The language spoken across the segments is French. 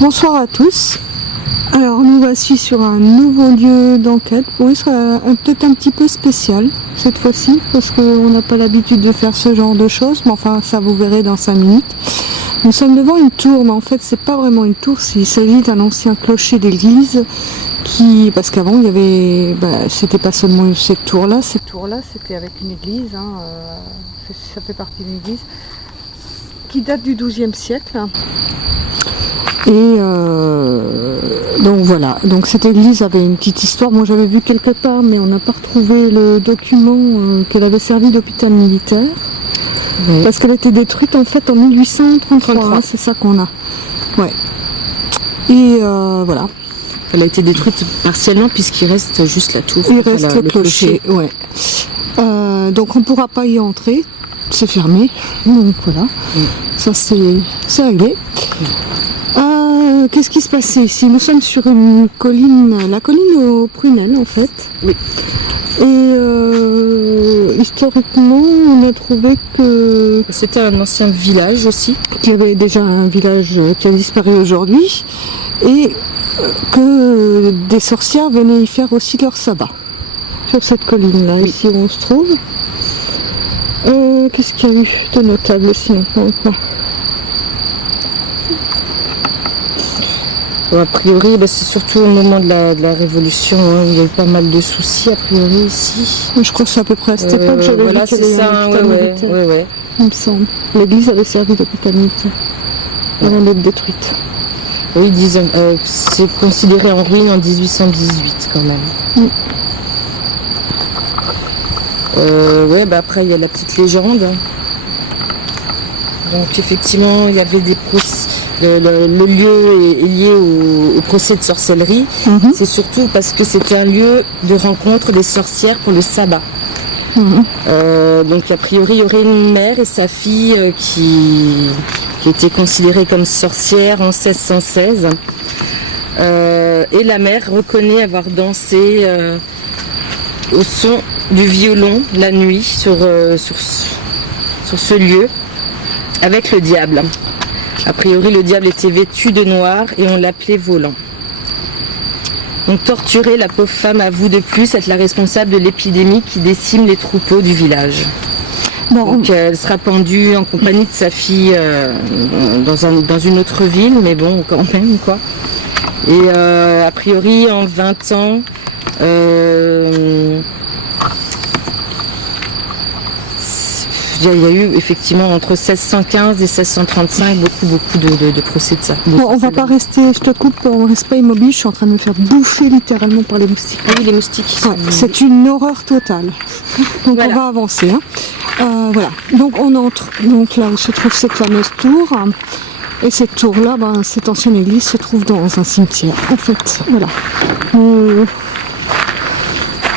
Bonsoir à tous. Alors nous voici sur un nouveau lieu d'enquête. Oui, ce sera peut-être un petit peu spécial cette fois-ci parce qu'on n'a pas l'habitude de faire ce genre de choses, mais enfin ça vous verrez dans 5 minutes. Nous sommes devant une tour, mais en fait c'est pas vraiment une tour, il s'agit d'un ancien clocher d'église parce qu'avant il y avait, c'était pas seulement cette tour-là c'était avec une église, ça fait partie d'une église qui date du XIIe siècle. Et donc voilà, donc cette église avait une petite histoire, moi j'avais vu quelque part mais on n'a pas retrouvé le document qu'elle avait servi d'hôpital militaire, parce qu'elle a été détruite en fait en 1833, c'est ça qu'on a. Ouais. Et voilà. Elle a été détruite partiellement puisqu'il reste juste la tour. Il reste le clocher, ouais. Donc on ne pourra pas y entrer, c'est fermé, donc voilà, ça c'est réglé. Qu'est-ce qui se passait ici? Nous sommes sur une colline, la colline aux prunelles en fait. Oui. Et historiquement, on a trouvé que c'était un ancien village aussi. Qu'il y avait déjà un village qui a disparu aujourd'hui et que des sorcières venaient y faire aussi leur sabbat sur cette colline-là, ici où on se trouve. Qu'est-ce qu'il y a eu de notable sinon? A priori, c'est surtout au moment de la Révolution, il y a eu pas mal de soucis a priori ici. Je crois que c'est à peu près à cette époque que j'avais vu qu'il y avait un hôpital militaire. Il me semble. L'église avait servi d'hôpital militaire avant d'être détruite. Oui, disons, c'est considéré en ruine en 1818 quand même. Après il y a la petite légende. Donc effectivement, il y avait des procès. Le lieu est lié au procès de sorcellerie. C'est surtout parce que c'était un lieu de rencontre des sorcières pour le sabbat. Donc a priori, il y aurait une mère et sa fille qui étaient considérées comme sorcières en 1616. Et la mère reconnaît avoir dansé au son du violon la nuit sur ce lieu avec le diable. A priori, le diable était vêtu de noir et on l'appelait volant. Donc torturer la pauvre femme avoue de plus être la responsable de l'épidémie qui décime les troupeaux du village. Donc elle sera pendue en compagnie de sa fille dans une autre ville, mais bon, quand même, quoi. Et a priori, en 20 ans, il y a eu effectivement entre 1615 et 1635 beaucoup de procès de ça. On va pas rester, je te coupe, on reste pas immobile, je suis en train de me faire bouffer littéralement par les moustiques. Oui, les moustiques. C'est une horreur totale. Donc voilà. On va avancer. Voilà. Donc on entre donc là où se trouve cette fameuse tour. Et cette tour-là, cette ancienne église se trouve dans un cimetière. En fait, voilà.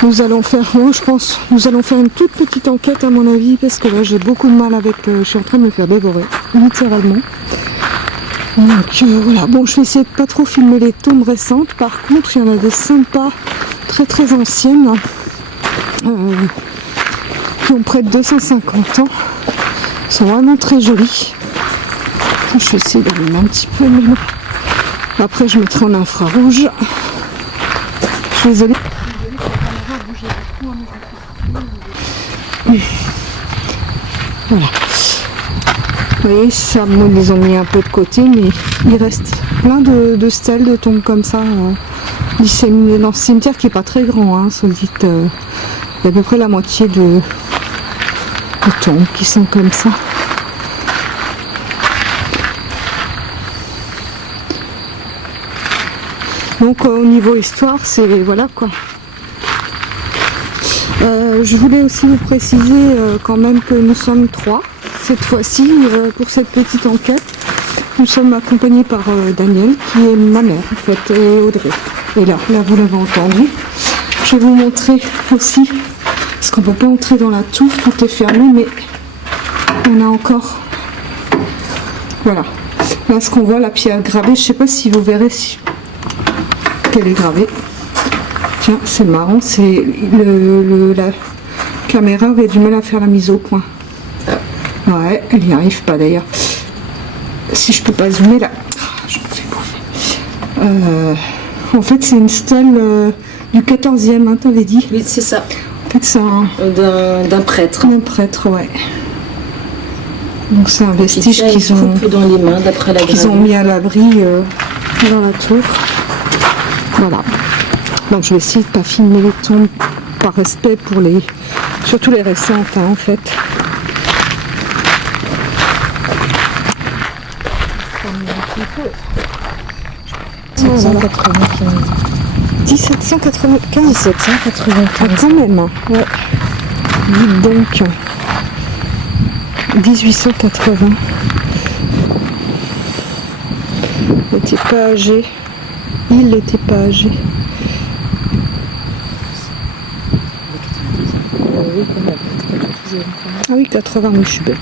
Nous allons faire une toute petite enquête à mon avis, parce que là j'ai beaucoup de mal avec je suis en train de me faire dévorer, littéralement. Donc voilà, bon, je vais essayer de pas trop filmer les tombes récentes. Par contre, il y en a des sympas, très très anciennes, qui ont près de 250 ans. Elles sont vraiment très jolies. Je vais essayer d'allumer un petit peu, mais bon. Après je mettrai en infrarouge. Je suis désolée. Voilà. Vous voyez, ça, ils les ont mis un peu de côté, mais il reste plein de stèles, de tombes comme ça, disséminées dans ce cimetière qui n'est pas très grand, ça dit, il y a à peu près la moitié de tombes qui sont comme ça. Donc au niveau histoire, c'est voilà quoi. Je voulais aussi vous préciser quand même que nous sommes 3 cette fois-ci pour cette petite enquête. Nous sommes accompagnés par Daniel, qui est ma mère en fait, et Audrey. Et là vous l'avez entendu. Je vais vous montrer aussi, parce qu'on ne peut pas entrer dans la tour, tout est fermé, mais on a encore, voilà. Là ce qu'on voit, la pierre gravée, je ne sais pas si vous verrez qu'elle est gravée. Tiens, c'est marrant, c'est la caméra avait du mal à faire la mise au point. Ouais, elle n'y arrive pas d'ailleurs. Si je peux pas zoomer là, je me fais bouffer. En fait, c'est une stèle du 14e, hein, t'avais dit. Oui, c'est ça. En fait, c'est D'un prêtre. un prêtre, ouais. Donc c'est un vestige qu'ils ont dans les mains, d'après la qu'ils ont mis à l'abri dans la tour. Voilà. Donc je vais essayer de pas filmer les tombes par respect pour surtout les récentes, hein, en fait. 1795. 1795. Quand même. Ouais. Dites donc. 1880. Il n'était pas âgé. Il n'était pas âgé. Ah oui, 80, oui, je suis bête.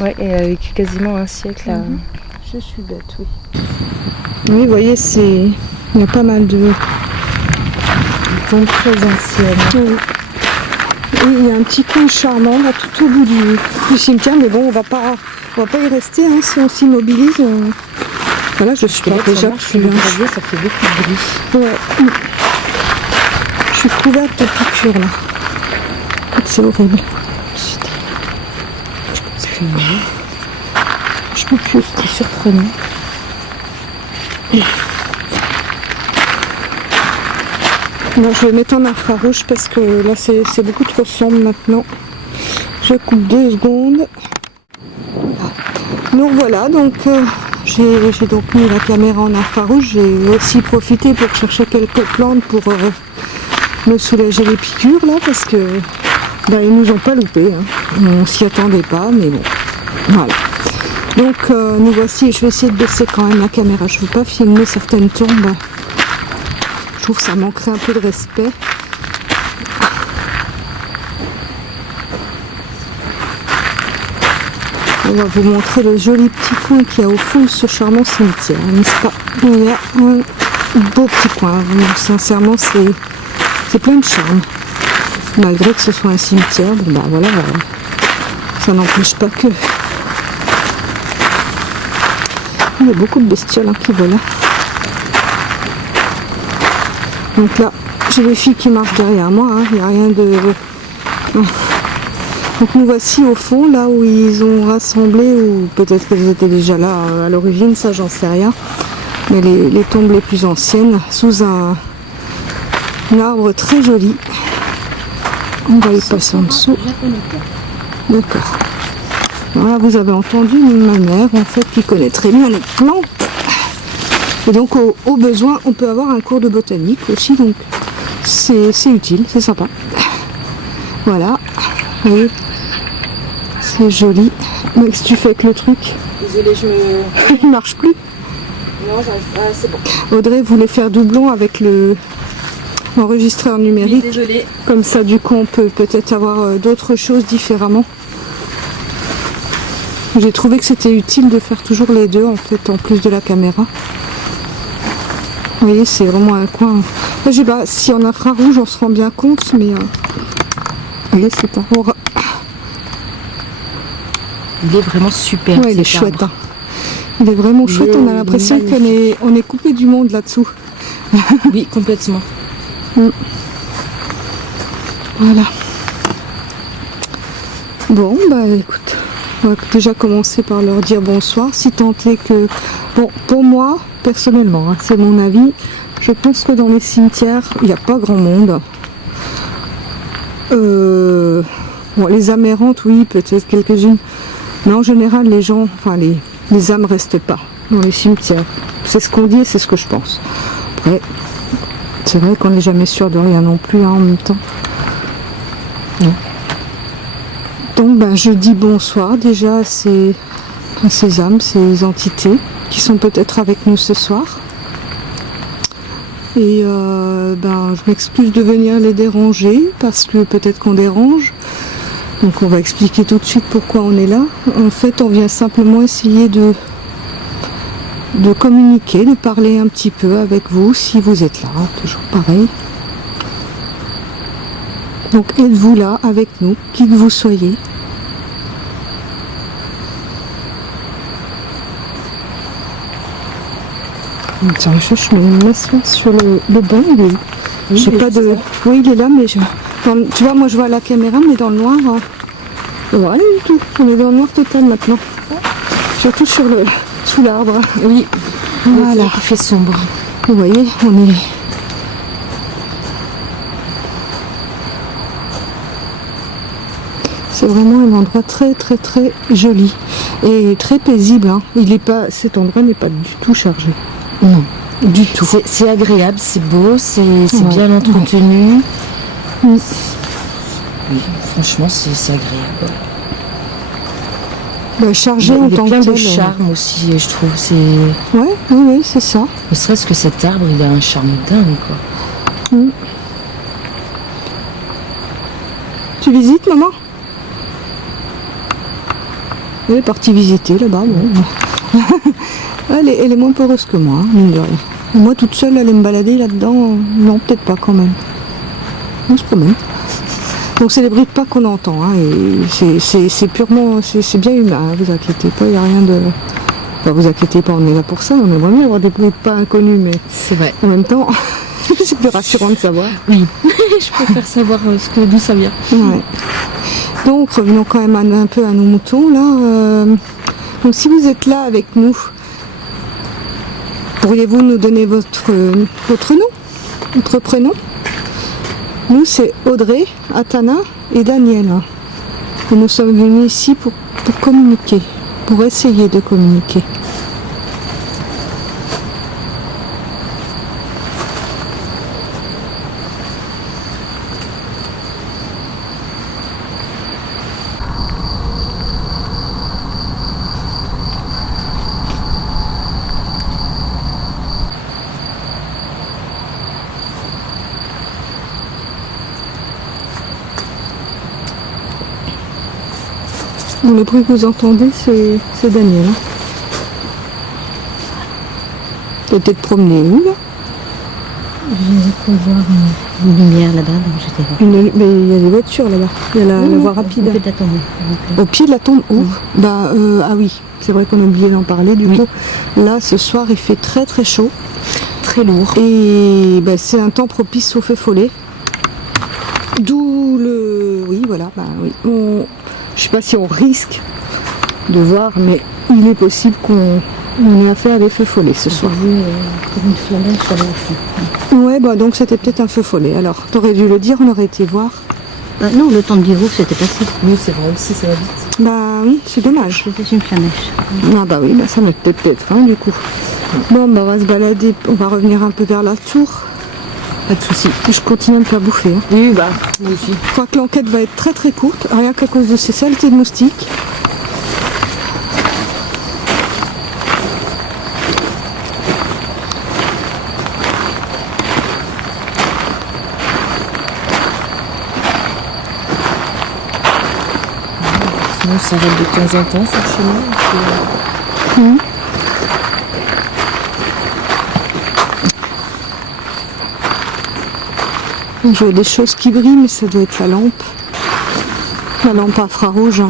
Ouais, et avec quasiment un siècle là. Je suis bête, oui. Oui, vous voyez, il y a pas mal de tombes très anciennes. Oui. Et il y a un petit coin charmant là tout au bout du cimetière, mais bon, on va pas y rester, hein, si on s'immobilise. Voilà, je suis là déjà plus bien. Ça fait beaucoup de bruit. Ouais. Je suis couverte de piqûres là. C'est horrible. Je peux plus. C'est surprenant. Bon, je vais mettre en infrarouge parce que là c'est beaucoup trop sombre maintenant. Je coupe 2 secondes. Donc voilà, donc j'ai donc mis la caméra en infrarouge. J'ai aussi profité pour chercher quelques plantes pour me soulager les piqûres là parce que ils nous ont pas loupé. Hein. On s'y attendait pas, mais bon. Voilà. Donc nous voici, je vais essayer de baisser quand même la caméra. Je ne veux pas filmer certaines tombes. Je trouve que ça manquerait un peu de respect. On va vous montrer le joli petit coin qu'il y a au fond de ce charmant cimetière, n'est-ce pas? Il y a un beau petit coin. Donc, sincèrement, c'est plein de charme. Malgré que ce soit un cimetière, bon, voilà, ça n'empêche pas que... Il y a beaucoup de bestioles qui volent. Donc là, j'ai les filles qui marchent derrière moi, hein. Il n'y a rien de... Donc nous voici au fond, là où ils ont rassemblé, ou peut-être qu'elles étaient déjà là à l'origine, ça j'en sais rien. Mais les tombes les plus anciennes, sous un arbre très joli. On va y passer en dessous. D'accord. Voilà, vous avez entendu ma mère, en fait, qui connaît très bien les plantes. Et donc, au besoin, on peut avoir un cours de botanique aussi, donc c'est utile, c'est sympa. Voilà. Oui. C'est joli. Mais qu'est-ce que tu fais avec le truc? Désolée, Il marche plus. Non, j'arrive pas, c'est bon. Audrey voulait faire doublon avec l'enregistreur numérique. Oui, désolée. Comme ça, du coup, on peut peut-être avoir d'autres choses différemment. J'ai trouvé que c'était utile de faire toujours les deux, en fait, en plus de la caméra. Vous voyez, c'est vraiment un coin... Là, je sais pas, si en infrarouge, on se rend bien compte, mais... Vous voyez, c'est un... Il est vraiment super. Ouais, il est chouette. Hein. Il est vraiment chouette, on a l'impression qu'on est coupé du monde là-dessous. Oui, complètement. Voilà. Bon, bah écoute, on va déjà commencer par leur dire bonsoir, si tant est que... Bon, pour moi, personnellement, hein, c'est mon avis, je pense que dans les cimetières, il n'y a pas grand monde. Bon, les âmes errantes, oui, peut-être quelques-unes. Mais en général, les gens, enfin, les âmes restent pas dans les cimetières. C'est ce qu'on dit et c'est ce que je pense. Après, c'est vrai qu'on n'est jamais sûr de rien non plus, hein, en même temps. Ouais. Donc, ben, je dis bonsoir déjà à ces âmes, ces entités qui sont peut-être avec nous ce soir. Et ben, je m'excuse de venir les déranger parce que peut-être qu'on dérange. Donc on va expliquer tout de suite pourquoi on est là. En fait, on vient simplement essayer de communiquer, de parler un petit peu avec vous si vous êtes là, toujours pareil. Donc êtes-vous là avec nous, qui que vous soyez. Tiens, je mets m'asseoir sur le banc. Oui, J'ai mais pas c'est de. ça. Oui, il est là, mais tu vois, moi je vois la caméra, mais dans le noir. On voit rien du tout. On est dans le noir total maintenant. Surtout sous l'arbre. Oui, Voilà. il fait sombre. Vous voyez, on est. C'est vraiment un endroit très très très joli et très paisible. Hein. Cet endroit n'est pas du tout chargé. Non, Du tout. c'est agréable, c'est beau, c'est Ouais. bien entretenu. Mm. Oui, franchement, c'est agréable. Chargé en Il y a tant plein que de tel. charme aussi, je trouve. Ouais, oui, c'est ça. Ne serait-ce que cet arbre, il a un charme dingue, quoi. Tu visites, maman? Elle est partie visiter là-bas. Bon. elle est moins peureuse que moi, hein, mine de rien. Moi, toute seule, aller me balader là-dedans, non, peut-être pas quand même. On se promène. Donc, c'est les bruits de pas qu'on entend. Hein, et c'est purement, c'est bien humain. Hein, vous inquiétez pas, il n'y a rien de. Enfin, vous inquiétez pas, on est là pour ça. On aimerait bien avoir des bruits de pas inconnus, mais C'est vrai. en même temps, c'est plus rassurant de savoir. Oui, je préfère savoir d'où ça vient. Ouais. Donc revenons quand même un peu à nos moutons là. Donc si vous êtes là avec nous, pourriez-vous nous donner votre nom, votre prénom? Nous c'est Audrey, Atana et Daniel. Et nous sommes venus ici pour communiquer, pour essayer de communiquer. Bon, le bruit que vous entendez, c'est Daniel. Peut-être promener où là? J'ai cru voir une lumière là-bas, donc j'étais là. Mais il y a des voitures là-bas. Il y a la voie rapide. Peut-être attendre. Au pied de la tombe où? Ah oui, c'est vrai qu'on a oublié d'en parler du coup. Là, ce soir, il fait très très chaud. Très lourd. Et c'est un temps propice au feu follet. D'où le... Oui, voilà. Oui. Je sais pas si on risque de voir, mais il est possible qu'on ait affaire à des feux follets ce soir. J'ai vu comme une flamèche sur le fond. Ouais, donc c'était peut-être un feu follet. Alors, t'aurais dû le dire, on aurait été voir. Non, le temps de dire ouf, c'était passé. Oui, c'est vrai aussi, ça va vite. Oui, c'est dommage. C'était une flamèche. Ah oui, ça m'est peut-être hein, du coup. Bon, on va se balader, on va revenir un peu vers la tour. Pas de soucis. Je continue à me faire bouffer. Hein. Oui, moi aussi. Je crois que l'enquête va être très très courte, rien qu'à cause de ces saletés de moustiques. Sinon, on s'arrête de temps en temps sur le chemin. Je vois des choses qui brillent, mais ça doit être la lampe. La lampe infrarouge.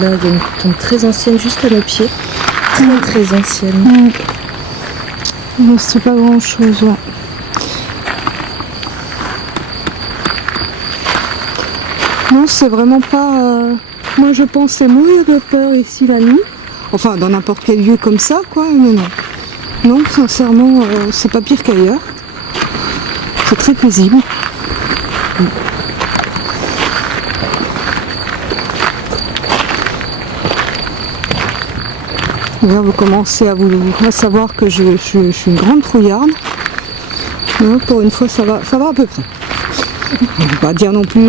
Là, il y a une tombe très ancienne juste à nos pieds. Très très ancienne. Non, c'est pas grand chose. Ouais. Non, c'est vraiment pas. Moi, je pensais mourir de peur ici la nuit. Enfin, dans n'importe quel lieu comme ça, quoi. Mais non. Non, sincèrement, c'est pas pire qu'ailleurs. C'est très paisible. Là, vous commencez à savoir que je suis une grande trouillarde. Non, pour une fois, ça va à peu près. On va pas dire non plus.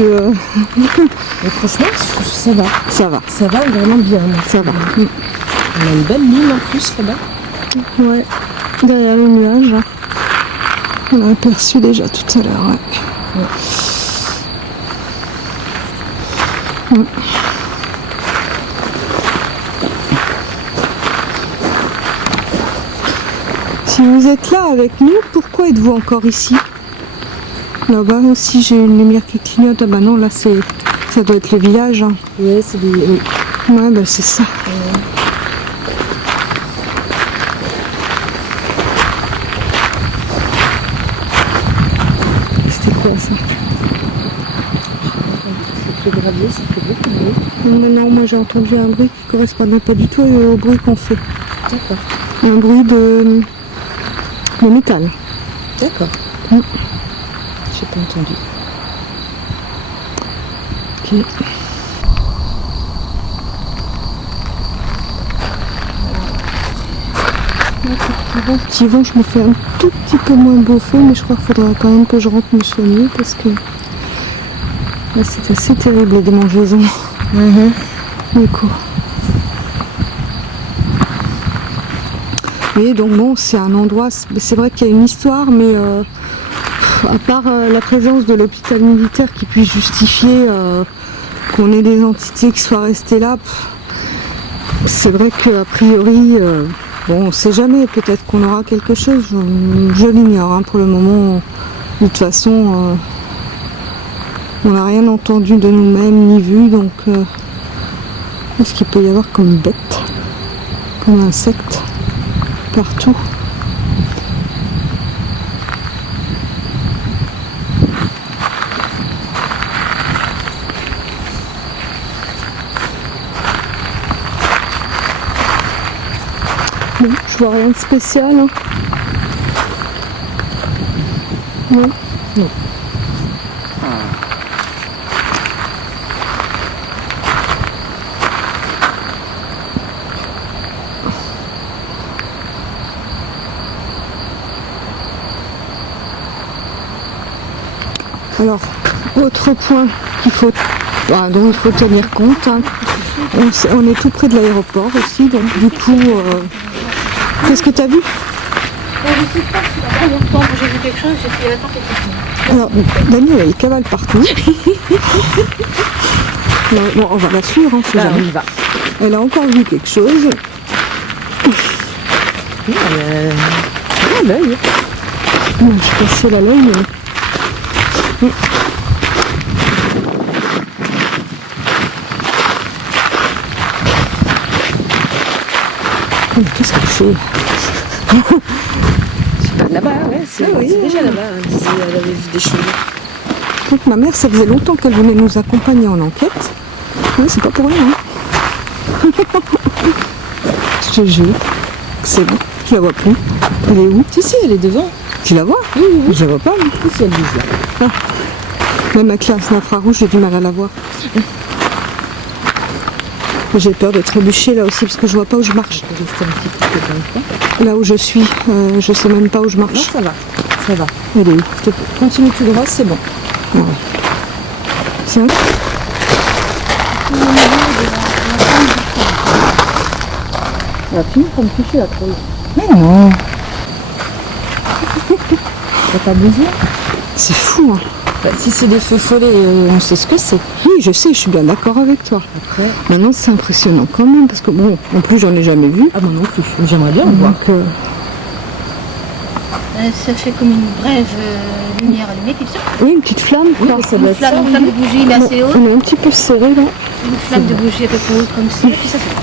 Mais franchement, ça va. Ça va. Ça va vraiment bien. Ça va. On a une belle lune en plus là-bas. Ouais. Derrière les nuages. Hein. On l'a aperçu déjà tout à l'heure. Ouais. Si vous êtes là avec nous, pourquoi êtes-vous encore ici? Là-bas aussi j'ai une lumière qui clignote. Ah bah non, là c'est Ça doit être le village. Hein. Ouais, c'est des... oui. Ouais, bah c'est ça. C'était quoi ça? Le gravier, ça fait beaucoup de bruit. Non, moi j'ai entendu un bruit qui correspondait pas du tout au bruit qu'on fait. D'accord. Un bruit de métal. D'accord. Mm. J'ai pas entendu. Ok. Petit vent, je me fais un tout petit peu moins bouffer, mais je crois qu'il faudra quand même que je rentre me soigner parce que là c'est assez terrible les démangeaisons. Du coup. Oui, donc bon, c'est un endroit, c'est vrai qu'il y a une histoire, mais à part la présence de l'hôpital militaire qui puisse justifier qu'on ait des entités qui soient restées là, c'est vrai qu'a priori, bon, on sait jamais, peut-être qu'on aura quelque chose, je l'ignore hein, pour le moment. De toute façon, on n'a rien entendu de nous-mêmes ni vu, donc qu'est-ce qu'il peut y avoir comme bête, comme insecte partout. Bon, je vois rien de spécial. Hein. Non. Non. Alors, autre point dont il faut tenir compte, hein. On est tout près de l'aéroport aussi, donc du coup, qu'est-ce que tu as vu? Je sais pas, c'est la première fois que j'ai vu quelque chose, j'ai fait la porte et Alors, Daniel, il cavale partout. Bon, on va la suivre, hein, Là, on y va. Elle a encore vu quelque chose. L'œil. Je passais la l'œil, mais... Mais qu'est-ce qu'elle fait? Là-bas, ouais, c'est déjà là-bas. Elle avait vu des choses. Donc ma mère, ça faisait longtemps qu'elle venait nous accompagner en enquête. Oui, c'est pas pour rien. Hein. Je te jure. C'est bon. Je la vois plus. Elle est où? Si, elle est devant. Tu la vois? Oui. Je la vois pas. Mais... Si, elle bouge là. Même avec l'infrarouge, j'ai du mal à la voir. J'ai peur de trébucher là aussi parce que je vois pas où je marche. Là où je suis, je sais même pas où je marche. Non, ça va. Elle est où? Continue tout droit, c'est bon. Ah ouais. C'est vrai? Elle va finir par me toucher la trouille. Mais non. T'as pas besoin. C'est fou, hein. Bah, si c'est des feux follets, on sait ce que c'est. Oui, je sais, je suis bien d'accord avec toi. Après. Maintenant, c'est impressionnant quand même, parce que bon, en plus, j'en ai jamais vu. Ah, moi non plus. J'aimerais bien le voir. Donc, ça fait comme une brève lumière allumée, puis ça. oui, une petite flamme. Oui, quoi. ça doit être ça. Une flamme de bougie, là, assez haute. On est un petit peu serré là. Une flamme de bougie un peu plus haute comme ça, puis ça fait.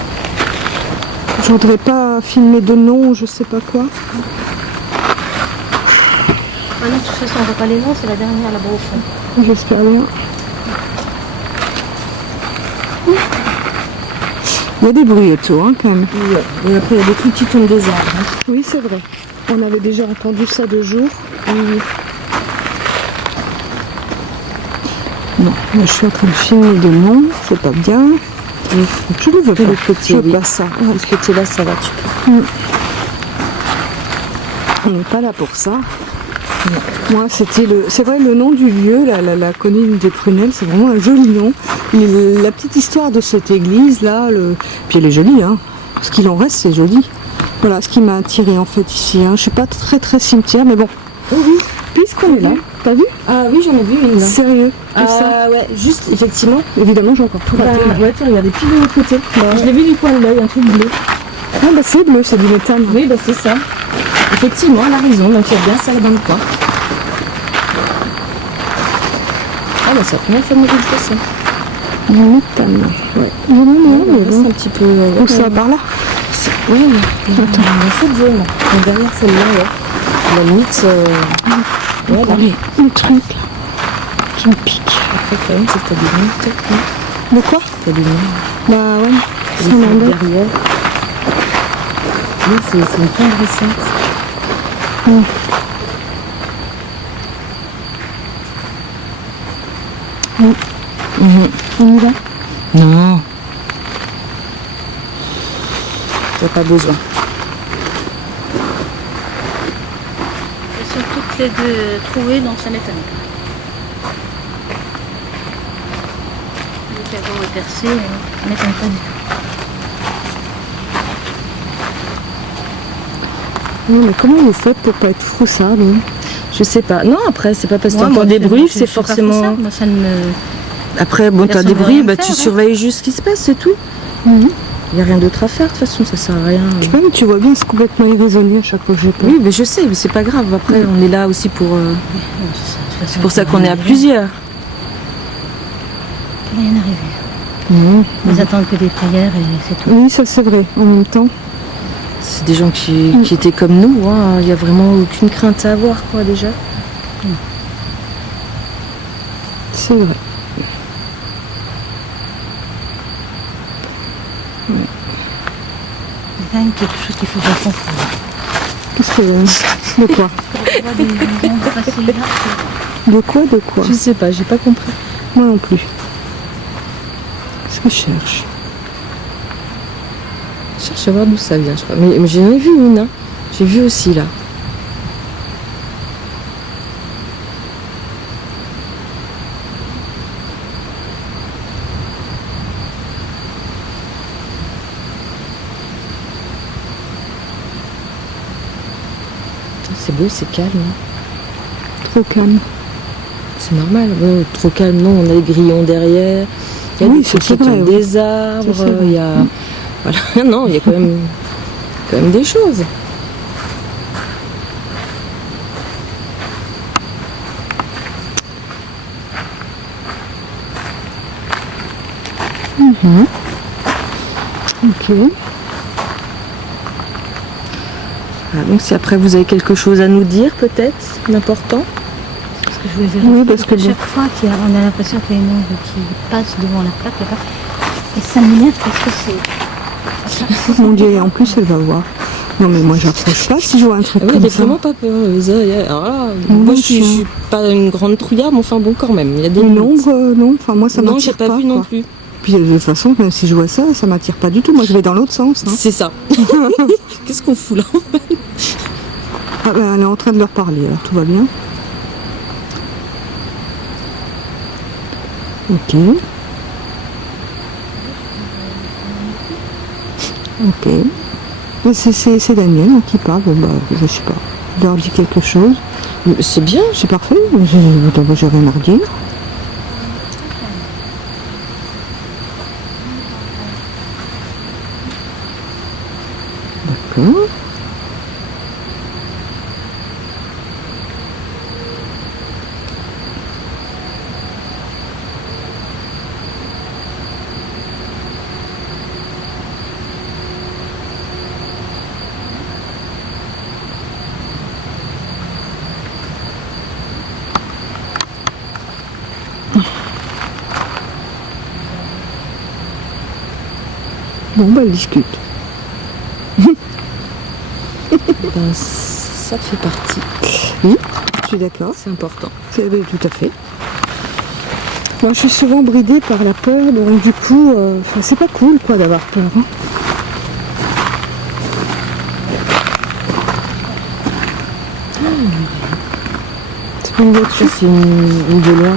Je voudrais pas filmer de nom ou je sais pas quoi. Ah non, de toute façon, on voit pas les noms, c'est la dernière là-bas au fond. J'espère bien. Il y a des bruits autour, hein, quand même. Ouais. Et après, il y a des trucs qui tombent des arbres. Hein. Oui, c'est vrai. On avait déjà entendu ça de jour. Oui. Non, là, je suis en train de filmer de nom, c'est pas bien. Oui. Je ne veux pas. Le côté, Je veux oui. pas ça. Ah, ce côté-là, ça va, tu peux. On n'est pas là pour ça. Non. Moi, c'était c'est vrai, le nom du lieu, la colline des Prunelles, c'est vraiment un joli nom. La petite histoire de cette église là, puis elle est jolie, hein. Ce qu'il en reste, c'est joli. Voilà ce qui m'a attiré en fait ici. Hein. Je suis pas très cimetière, mais bon. Oui. Puisqu'on est là, t'as vu? Ah oui, j'en ai vu une là. Sérieux? Tout ça? Ah ouais, juste, effectivement. Évidemment, j'ai encore tout raté. Ouais, tiens, regardez, pile de l'autre côté. Je l'ai vu du coin de l'œil, un truc bleu. Ah bah c'est bleu, c'est du méthane. Oui, bah c'est ça. Effectivement, elle a raison, donc il y a bien ça là dans le coin. Ah bah c'est la première fois que moi je fais ça. Méthane. Ouais. Non, mais C'est bon. un petit peu... Où ça, par là? Oui, il y a cette zone. Donc, derrière celle-là, ouais. La limite, voilà. Encore les trucs là, qui me piquent. Après, quand même, c'est que t'as des lignes, peut-être, non? De quoi? T'as des lignes. Bah ouais, Des c'est lignes un embête. derrière. Oui, c'est une plante récente. On y va? Non. T'as pas besoin. Elles sont toutes les deux trouées, donc ça m'étonne. Le caveau est percé, ça m'étonne pas du tout. Oui, mais comment vous faites pour pas être froussard, hein? Je sais pas. Non, après, c'est pas parce que Ouais, t'entends moi, des je- bruits je que c'est suis pas forcément... pour ça. Moi, ça ne me... Après, bon, t'as Personne des veut bruits, rien bah, faire, tu hein. surveilles juste ce qui se passe, c'est tout. Mhm. Il n'y a rien d'autre à faire, de toute façon, ça sert à rien. Je sais pas, mais tu vois bien, c'est complètement irraisonné à chaque fois que je passe. Oui, mais je sais, mais c'est pas grave. Après, on est là aussi pour... C'est C'est pour ça qu'on est à plusieurs. Rien n'arrive. Non. Ils attendent que des prières et c'est tout. Oui, ça c'est vrai, en même temps. C'est des gens qui étaient comme nous, hein. Il n'y a vraiment aucune crainte à avoir, quoi, déjà. C'est vrai. Il y a quand même quelque chose qu'il faut pas confondre. Qu'est-ce que... De quoi? On voit des gens passer là. De quoi? De quoi? Je sais pas, j'ai pas compris. Moi non plus. Qu'est-ce que je cherche? Je cherche à voir d'où ça vient, je crois. Mais j'en ai vu une, hein. J'ai vu aussi, là. C'est beau, c'est calme. Hein. Trop calme. C'est normal. Bon, trop calme, non. On a les grillons derrière. Il y a Oui, des trucs c'est qui vrai, tombent oui. des arbres. Ça, c'est vrai. Il y a... Voilà. Non, il y a quand même des choses. Ok. Voilà, donc si après vous avez quelque chose à nous dire, peut-être, d'important. Parce que je voulais vérifier. Oui, parce que chaque fois on a l'impression qu'il y a une ombre qui passe devant la plaque là-bas. Et ça m'énerve parce que c'est... Mon Dieu, et en plus elle va voir. Non mais moi j'approche pas si je vois un truc Ah oui, comme elle est ça. vraiment pas peureuse. Alors là, Non, moi, je c'est- suis pas une grande trouillarde, mais enfin bon, quand même. Il y a des Une limites. ombre, non, enfin moi ça Non, m'attire j'ai pas vu non quoi. plus. Puis de toute façon, même si je vois ça, ça m'attire pas du tout. Moi je vais dans l'autre sens. Hein. C'est ça. Qu'est-ce qu'on fout là? Ah ben, elle est en train de leur parler, alors tout va bien. Ok. Ok. Mais c'est Daniel hein, qui parle, bon, bah, je sais pas. Je leur dis quelque chose. C'est bien. C'est parfait, j'ai rien à redire. D'accord. Bon, bah, elle discute. Ben, ça fait partie. Oui, je suis d'accord. C'est important. Ben, tout à fait. Moi, je suis souvent bridée par la peur, donc du coup, enfin, c'est pas cool, quoi, d'avoir peur. Hein. C'est pas une Ça, voiture. c'est une de loin.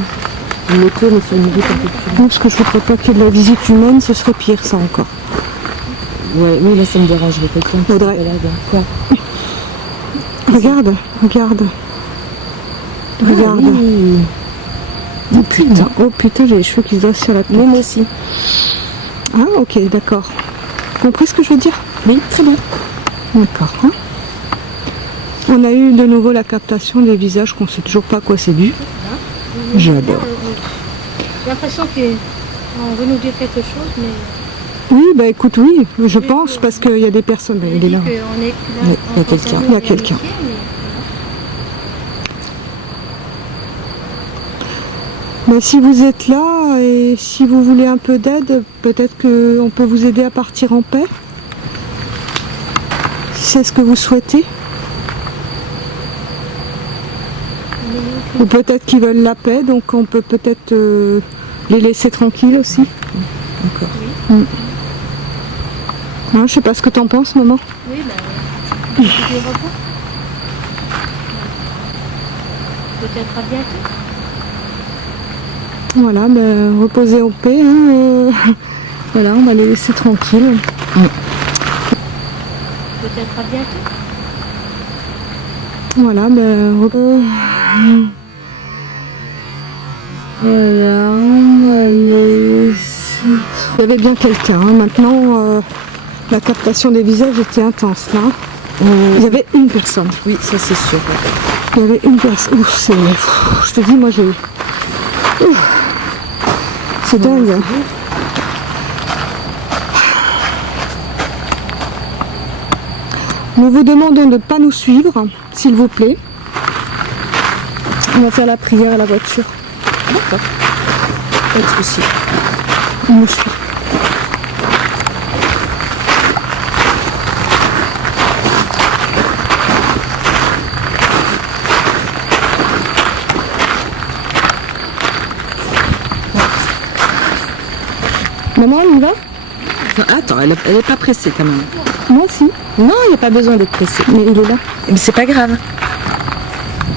Une moto, mais sur une route un peu plus loin. Non, parce que je voudrais pas qu'il y ait de la visite humaine, ce serait pire, ça encore. Ouais, oui, là, ça me dérangerait quelqu'un qui se Audrey. balade. Quoi? Regarde, regarde. Regarde. Oui. Oh putain, j'ai les cheveux qui se dressent sur la tête. Oui, moi aussi. Ah, ok, d'accord. Compris ce que je veux dire? Oui, très bien. D'accord. Hein. On a eu de nouveau la captation des visages qu'on sait toujours pas à quoi c'est dû. J'adore. J'ai l'impression que On veut nous dire quelque chose, mais Oui, bah écoute, oui, je pense, parce qu'il y a des personnes. on Il est là. dit qu'on est là. Oui, il y a quelqu'un. Il y a quelqu'un. Mais si vous êtes là et si vous voulez un peu d'aide, peut-être qu'on peut vous aider à partir en paix. Si c'est ce que vous souhaitez. Ou peut-être qu'ils veulent la paix, donc on peut peut-être les laisser tranquilles aussi. D'accord. Hein, je sais pas ce que t'en penses, maman. Oui, ben, du repos. Peut-être à bientôt. Voilà, ben, reposez en paix. Hein, voilà, on va les laisser tranquilles. Peut-être à bientôt. Voilà, ben, voilà, on va les laisser. Il y avait bien quelqu'un. Hein. Maintenant, la captation des visages était intense là. Il y avait une personne. Oui, ça c'est sûr. Il y avait une personne. Je te dis, moi j'ai. C'est dingue. Hein. Nous vous demandons de ne pas nous suivre, s'il vous plaît. On va faire la prière à la voiture. D'accord. Pas de souci. On nous suit. Maman, on y va? Attends, elle est pas pressée quand même. Moi aussi. Non, il n'y a pas besoin d'être pressée. Mais il est là. Mais c'est pas grave.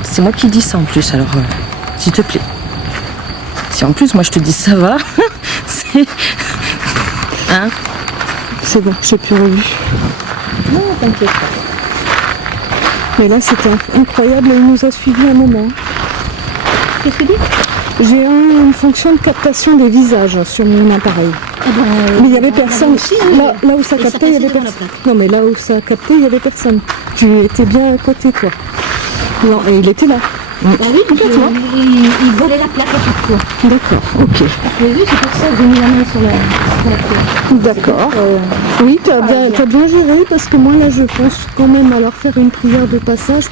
C'est moi qui dis ça en plus, alors s'il te plaît. Si en plus moi je te dis ça va, c'est. Hein? C'est bon, j'ai plus revu. Non, t'inquiète pas. Mais là, c'était incroyable. Il nous a suivis un moment. Qu'est-ce que tu dis? J'ai une fonction de captation des visages sur mon appareil. Mais il n'y avait personne. Là où ça Et ça captait, il y avait passait devant la personne. Non, mais là où ça captait, il n'y avait personne. Tu étais bien à côté, toi. Non, et il était là. Ah oui, complètement. Il volait la plaque à chaque fois. D'accord, ok. Vous avez vu, c'est pour ça que j'ai mis la main sur la plaque. D'accord. Oui, tu as bien géré, parce que moi, là, je pense quand même à leur faire une prière de passage.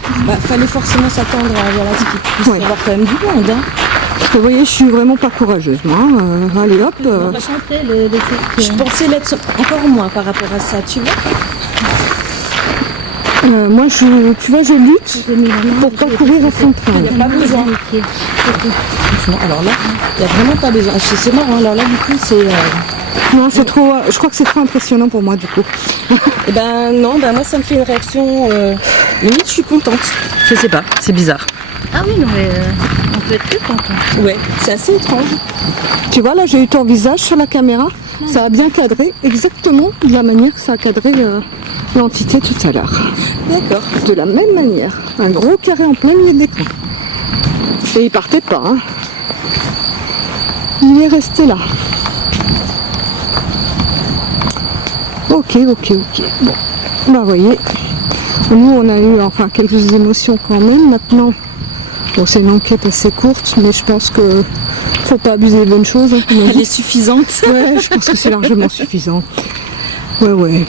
Fallait forcément s'attendre à voilà, ce qu'il puisse Ouais. y avoir quand même du monde. Hein. Parce que vous voyez, je suis vraiment pas courageuse, moi. Hein. Allez, hop. On va chanter le Je pensais l'être encore moins par rapport à ça, tu vois. Moi, tu vois, je lutte pour pas courir à fond de train. Il n'y a pas besoin. Non, alors là, il n'y a vraiment pas besoin. C'est marrant, alors là, du coup, c'est. Non, c'est trop. Je crois que c'est trop impressionnant pour moi, du coup. Eh ben non, moi ça me fait une réaction. Limite, je suis contente. Je sais pas, c'est bizarre. Ah oui, non, mais on peut être plus content. Ouais, c'est assez étrange. Tu vois, là, j'ai eu ton visage sur la caméra. Ça a bien cadré, exactement de la manière que ça a cadré l'entité tout à l'heure. D'accord. De la même manière. Un gros carré en plein milieu de l'écran. Et il partait pas. Hein. Il est resté là. Ok. Bon, bah voyez, nous on a eu enfin quelques émotions quand même. Maintenant, bon, c'est une enquête assez courte, mais je pense que faut pas abuser des bonnes choses. Hein, comme on Elle dit. est suffisante. Ouais, je pense que c'est largement suffisant. Ouais.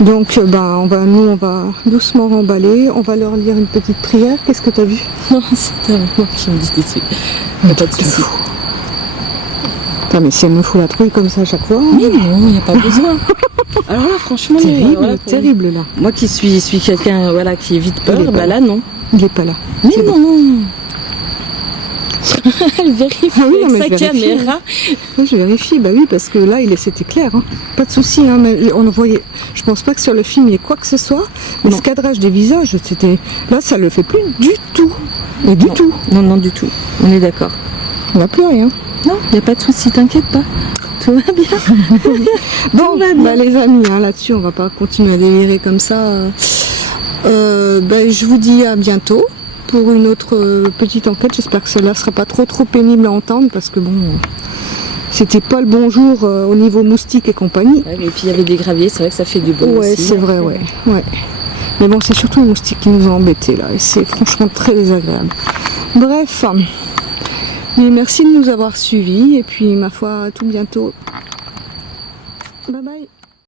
Donc, on va doucement remballer. On va leur lire une petite prière. Qu'est-ce que tu as vu? Non, c'est moi qui me dis dessus. Mais pas de soucis. Putain, mais si elle me fout la trouille comme ça à chaque fois. Mais non, il n'y a pas besoin. Alors là, franchement, Terrible, voilà, terrible là. moi qui suis quelqu'un voilà, qui évite peur, Il est pas là non. Il est pas là. Mais C'est non, non. Elle vérifie Ah oui, non, mais avec je sa vérifie. caméra. Oui, je vérifie, bah oui, parce que là, c'était clair. Hein. Pas de souci, hein, mais on voyait. Je pense pas que sur le film il y ait quoi que ce soit. Mais Non. ce cadrage des visages, c'était. Là, ça le fait plus du tout. Et du Non. tout. Non, du tout. On est d'accord. On va plus rien. Non, il n'y a pas de souci, t'inquiète pas. Tout va bien. Bon, les amis, hein, là-dessus, on va pas continuer à délirer comme ça. Je vous dis à bientôt pour une autre petite enquête. J'espère que celle-là sera pas trop pénible à entendre parce que bon, c'était pas le bon jour au niveau moustique et compagnie. Ouais, et puis il y avait des graviers, c'est vrai que ça fait du bruit Ouais, aussi. c'est vrai, ouais. Mais bon, c'est surtout les moustiques qui nous ont embêtés là, et c'est franchement très désagréable. Bref, Mais merci de nous avoir suivis et puis ma foi à tout bientôt. Bye bye.